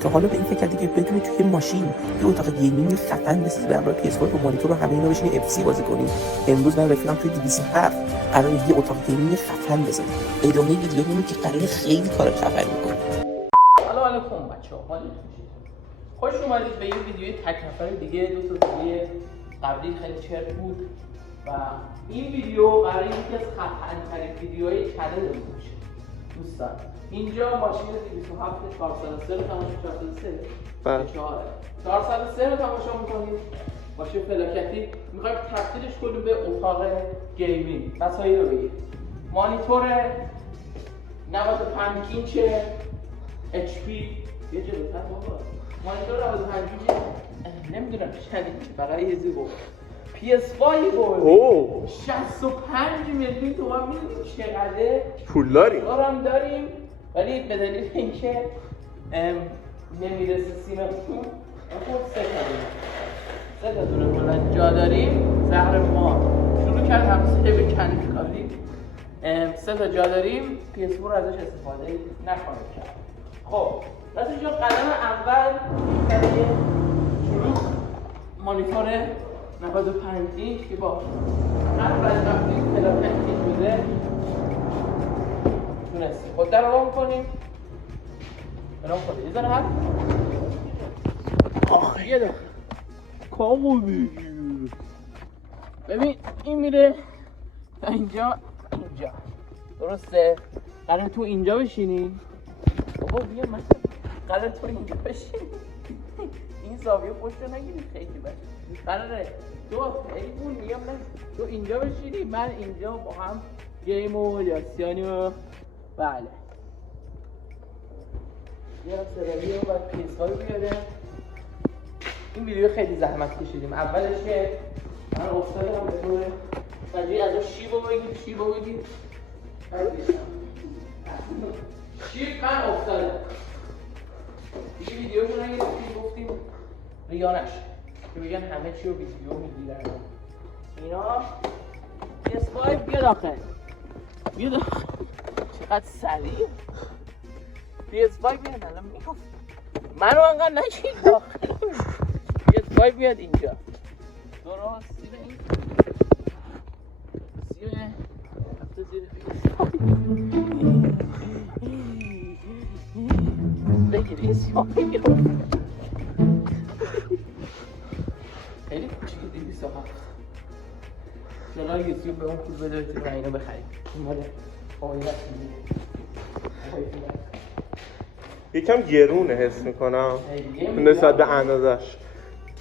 تا حالا به این فکر کردی که بدونی توی ماشین یه اتاق گیمینگ خفن مثل برای PS4 با مانیتور و همه اینا بشینی FC بازی کنی؟ امروز من رفیقم توی 207 قراره یه اتاق گیمینگ خفن بزنه. ادامه ویدیو رو که قراره خیلی کار خفن می‌کنه. سلام علیکم بچه‌ها، حالتون چطوره؟ خوش اومدید به این ویدیوی تک نفر دیگه. دو تا ویدیو قبلی خیلی چرت بود و این ویدیو قراره یکی از خفن‌ترین ویدیوهای چنل باشه. دوستان اینجا ماشین 207 403 رو تماشا 403 رو تماشا می‌کنید. ماشین فلاکتی می‌خوایم تبدیلش کنیم به اتاق گیمینگ. وسایل رو بگید. مانیتور 95 اینچ HP یه جلوتر بابا. مانیتور 95 اینچ نمیدونم شدید فقط یه چیزی بود. PS5 بود. 65 میلیون تومان. میدونید چقدره؟ پول داریم. داریم ولی به دلیل اینکه نمیرسه سیممون خود سه تا دونه کلا جا داریم. زهر ما شروع کرد همسایه به کندکاری. سه تا جا داریم. PS4 رو ازش استفاده نخواهیم کرد. خب راستش جا قدم اول برای شروع مانیتور 95 اینچ که با قبل از وقتی فلاکتی شده تونستیم خود در رو کنیم. برام خود یه ذره هست یه دو کامو بگیر. ببین این میره تا اینجا درسته؟ قرار تو اینجا بشینی. بابا بیا من قرار تو اینجا بشینی. این زاویه پشت رو نگیری خیلی بشه. قراره تو ایبون میگم نه تو اینجا بشینی من اینجا با هم گیم و یاسیانی و بله یه سرالی رو باید PS5 بیاره. این ویدیو خیلی زحمت کشیدیم. اولش که من افتادم به طور مجبوری ازش شیبو بگیر شیب من افتادم دیگه ویدیوشو نگیرفتیم گفتیم ریانش که بگن همه چی رو ویدیو میگیرن اینا. PS5 بیا داخل چقدر سریع PS5 بیاد الان میگفت منو انقدر نشید داخل. PS5 بیاد اینجا درست زیر این زیر بگیر این سیاه بگیر خیلی کوچیکی 207 جلال یوتیوب به اون پول بده و اینو بخریم. این ماله آیلت یکم گرونه حس میکنم نسبت به اندازش.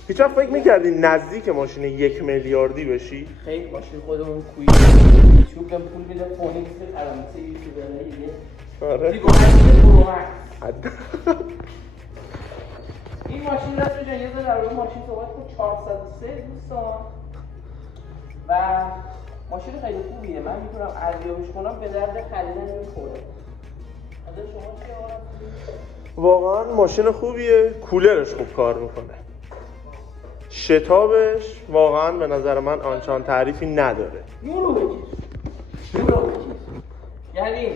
هیچ وقت فکر میکردی نزدیک ماشین 1 میلیاردی بشی؟ خیلی ماشین خودمون کوی یوتیوب بهم پول میده فونیکس فرانسه یوتیوبرای دیگه. آره دیگه برو این ماشین راست جان یه ذره در مورد ماشین صحبت کن. 403 دوستان و ماشین خیلی خوبیه. من میتونم ارزیابیش کنم به درد خریدن میخوره. از شما چه واقعا ماشین خوبیه. کولرش خوب کار میکنه. شتابش واقعا به نظر من آنچنان تعریفی نداره. نورو بکش یعنی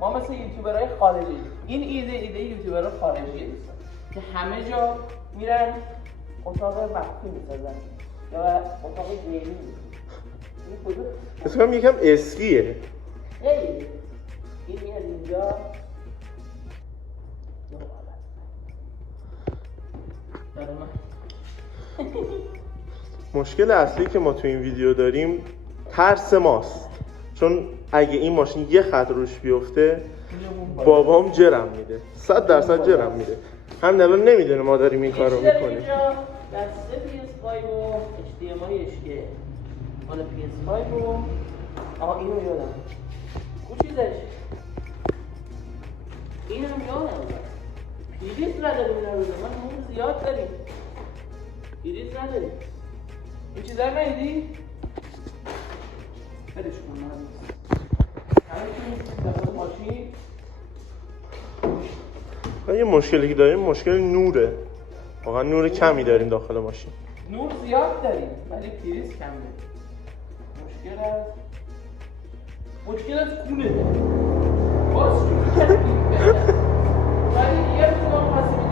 ما مثل یوتیوبرهای خارجی این ایده یوتیوبرهای خارجیه دوستان که همه جا میرن اتاق مخفی میسازن یا اتاق گیمینگ میسازن. اسمم یکم اسکیه. این میاد اینجا مشکل اصلی که ما تو این ویدیو داریم ترس ماست. چون اگه این ماشین یه خط روش بیفته بابام جرم میده. 100% جرم میده. هم الان نمیدونه ما داریم این کارو میکنیم. اینجا دسته PS5 و HDMI که مال PS5 و اینو یادم چیزش اینم یادم پیریز نداریم. اینا رو من همون زیاد داریم پیریز نداریم. این چیزا رو ندیدی؟ برش کن من همه چیز داخل ماشین. یه مشکلی که داریم مشکل نوره. واقعا نور کمی داریم داخل ماشین. نور زیاد داریم ولی پریز کم داریم. مشکل از خونه باز شروع کردیم ولی یه روز ما خواستیم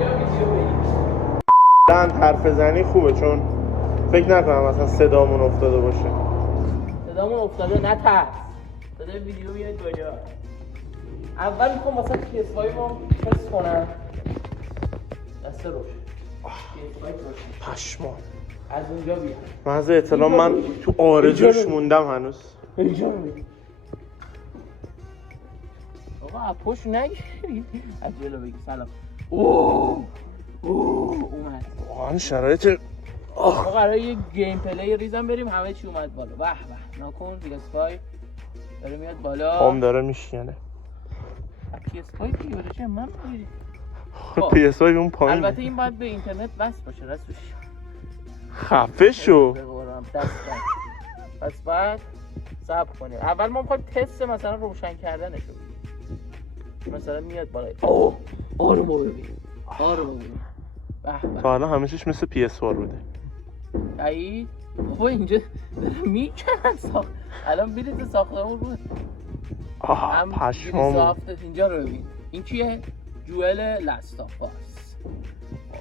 بلند حرف زنی خوبه، چون فکر نکنم مثلا صدامون افتاده باشه. صدامون افتاده نترس، صدای ویدیو میاد بالا. اول میخوام مثلا PS5 رو تست کنم. دست روش PS5 روش پشمان از اونجا بیام. محض اطلاع من تو آرزوش موندم هنوز. اینجا رو آقا اپوش نگیری از جلو بگی سلام. اوه اومد. واقعا شرایط ما قراره یه گیم پلی ریزم بریم، همه چی اومد بالا. به به ناکن PS5 داره میاد بالا. پام داره میشکنه. PS5 دیگه برای چه من میگیری؟ PS5 اون پایین. البته این باید به اینترنت وصل باشه رسوش. خفه شو. پس بعد صبر کنیم. اول ما میخوایم تست مثلا روشن کردنش رو. مثلا میاد بالا. اوه آرومو ببین. آرومو ببین. به به. تا الان همه چیش مثل PS4 بوده. ای بابا اینجا میکنن ساخت. الان بلیط ساختمون رو هم پشمام. ساختت اینجا رو ببین. این کیه؟ جوئل لاستافاس.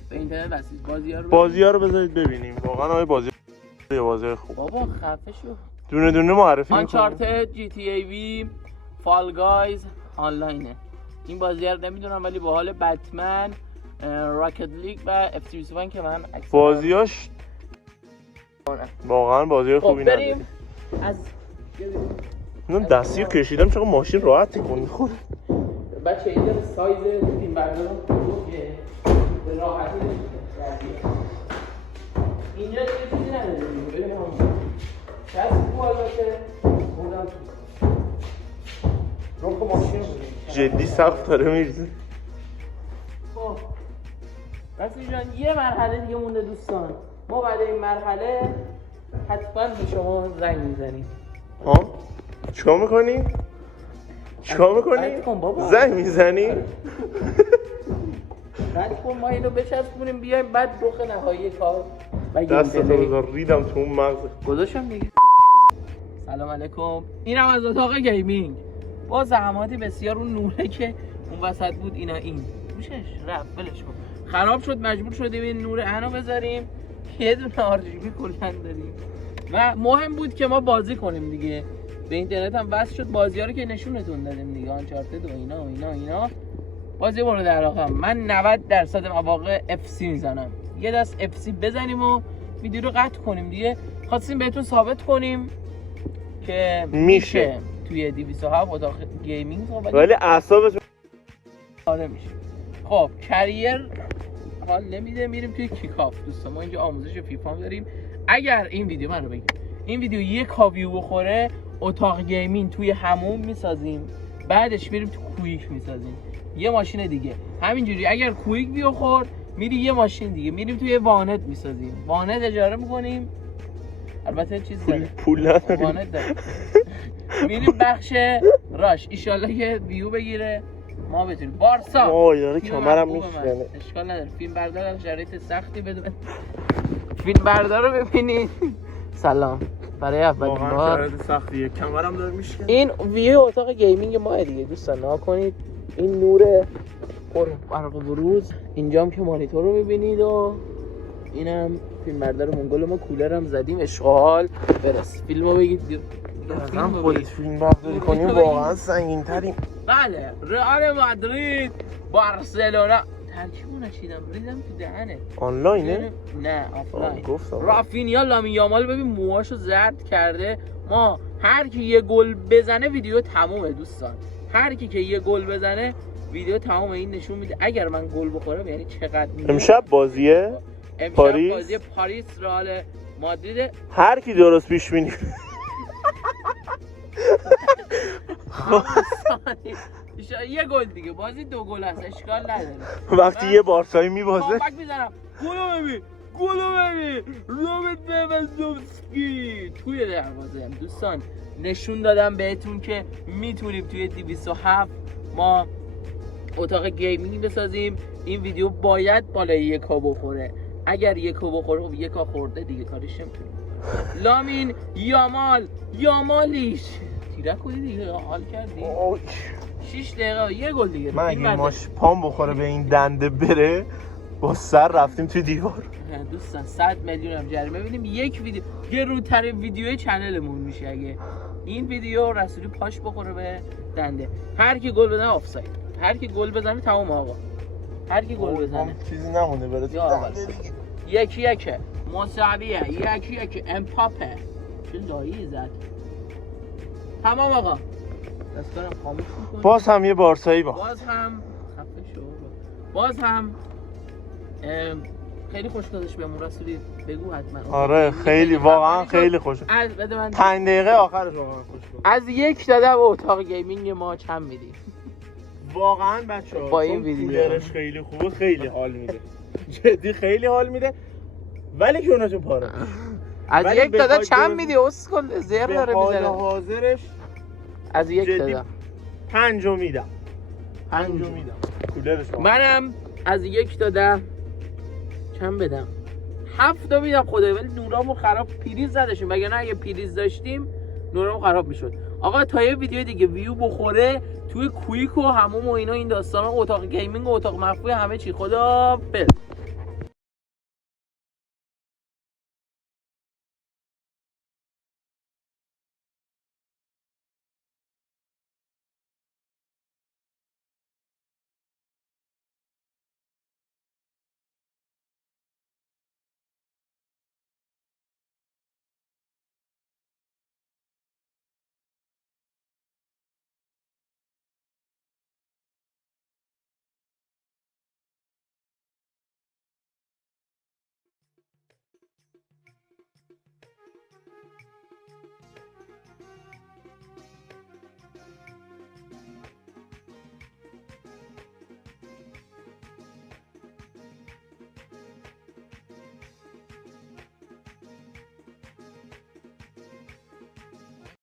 به اینترنت واسه بازی‌ها رو بذارید ببینیم. واقعا آقای بازی خوب. بابا خفه شو. دونه دونه معرفی می‌کنم. آنچارتد، GTA V، فال گایز آنلاینه. این بازی‌ها رو نمیدونم ولی با حال بتمن، راکت لیگ و FC21 که من بازیاش واقعا بازی خوبی نداره. بریم از من دستی رو کشیدم چون ماشین راحت می‌خوره. بچه این داره سایز فیلم بردارم بزرگه به راحتی اینجا دیگه چیزی نداره دیگه بریم همون شاید تو البته بودم تو رونک ماشین رو جدی سخت داره میرزه. خب رسول جان یه مرحله دیگه مونده دوستان. ما بعد این مرحله حتما به شما زنگ میزنیم. ها؟ چیکار میکنی؟ زنگ میزنی؟ رد کن ما اینو بچسبونیم بیایم بعد رخ نهایی کار دستتو بذار ریدم تو اون مغزه. گذاشتم دیگه. سلام علیکم. اینم از اتاق گیمینگ. با زحماتی بسیار اون نوره که اون وسط بود این گوشش رفت ولش کن. خراب شد مجبور شدیم این نور انو بذاریم. یه دونه RGB کلا داریم. و مهم بود که ما بازی کنیم دیگه. به اینترنت هم وصل شد بازی‌ها رو که نشونتون دادیم دیگه. آنچارتد و اینا بازی مورد علاقه من 90% مواقع FC میزنم. یه دست FC بزنیم و ویدیو رو قطع کنیم دیگه. خواستیم بهتون ثابت کنیم که میشه توی 207 اتاق گیمینگ ولی اعصابش آره میشه. خب کریر حال نمیده میریم توی کیکاف دوستان. ما اینجا آموزش فیفا داریم. اگر این ویدیو من رو بگید این ویدیو یک کاویو بخوره اتاق گیمینگ توی حموم میسازیم بعدش میریم تو کویک میسازیم یه ماشین دیگه همینجوری. اگر کویک بیخورد میری یه ماشین دیگه میریم توی وانت میسازیم. وانت اجاره میکنیم البته چیز داره پول نداریم وانت داره میریم بخش راش ایشالله که ویو بگیره ما بتونیم. بارسا وای داره کمرم میشکنه. اشکال نداره. فیلم بردار شرایط سختی بدون فیلم بردار رو ببینید. سلام برای اولین بار شرایط سختیه کمرم داره میشکنه. این ویو اتاق گیمینگ ما دیگه دوستان نها کنید. این نور پر برق و بروز اینجام که مانیتور رو میبینید و اینم فیلم بردار منگل ما کولرم زدیم اشغال برس فیلمو بگید. هم خودت فیلم برداری کنیم واقعا سنگین تریم. بله رئال مادرید بارسلونا ترکیبو نشیدم ریدم تو دهنه. آنلاینه؟ نه آفلاین. گفتم رافینیا لامین یامال ببین موهاشو زرد کرده. ما هر کی یه گل بزنه ویدیو تمومه دوستان. هر کی که یه گل بزنه ویدیو تمومه. این نشون میده اگر من گل بخورم یعنی چقدر امشب بازیه پاریس بازی پاریس رئال مادرید. هر کی درست پیش بینی یه گل دیگه بازی 2 گل هست اشکال نداره. وقتی یه بارسایی میبازه کامبک میزنم گلو ببین روبرت لواندوفسکی توی دروازه هم. دوستان نشون دادم بهتون که میتونیم توی 207 ما اتاق گیمینگ بسازیم. این ویدیو باید بالای 1 بخوره. اگر 1 بخوره خب 1 خورده دیگه کارش نمیتونیم. لامین یامالیش تیرک کنی دیگه حال کردی 6 دقیقه 1 گل دیگه. من اگه ماش پام بخوره به این دنده بره با سر رفتیم توی دیوار. دوستان 100 میلیون هم جریمه بدیم. یک ویدیو گرونترین ویدیوی چنلمون میشه اگه این ویدیو رسولی پاش بخوره به دنده. هر کی گل بزنه آفساید، هر کی گل بزنه تمام آقا، هر کی گل بزنه چیزی نمونده بره تو دنده دیگه. یکی یکه مساویه، یکی یکی امپاپه. چه لایی زد. تمام آقا. دستارم خاموش میکنی. باز هم یه بارسایی باز هم خفه شو. باز هم خیلی خوش گذشت بهمون رسولی، بگو حتما. آره خیلی واقعا خیلی خوش. از بده من 5 دقیقه آخرش واقعا خوش بود. از 1 داده به اتاق گیمینگ ما چند میدی؟ واقعا بچه‌ها با این ویدیو کولرش خیلی خوبه، خیلی حال میده. جدی خیلی حال میده. ولی کیونتون پاره. از ولی 1 داده بخوای چند درست- میدی؟ اسکل زر داره به حال میزنه. حاضرش از 1 جدی داده 5 میدم. 5 میدم. کولرش واقعا. منم از 1 داده چند بدم؟ 7 میدم خدای، ولی نورامو خراب پریز زدشیم، مگه نه اگه پریز داشتیم نورامو خراب میشد. آقا تا یه ویدیو دیگه ویو بخوره توی کویک و هموم و اینا این داستانا، اتاق گیمینگ و اتاق مخفی همه چی. خدا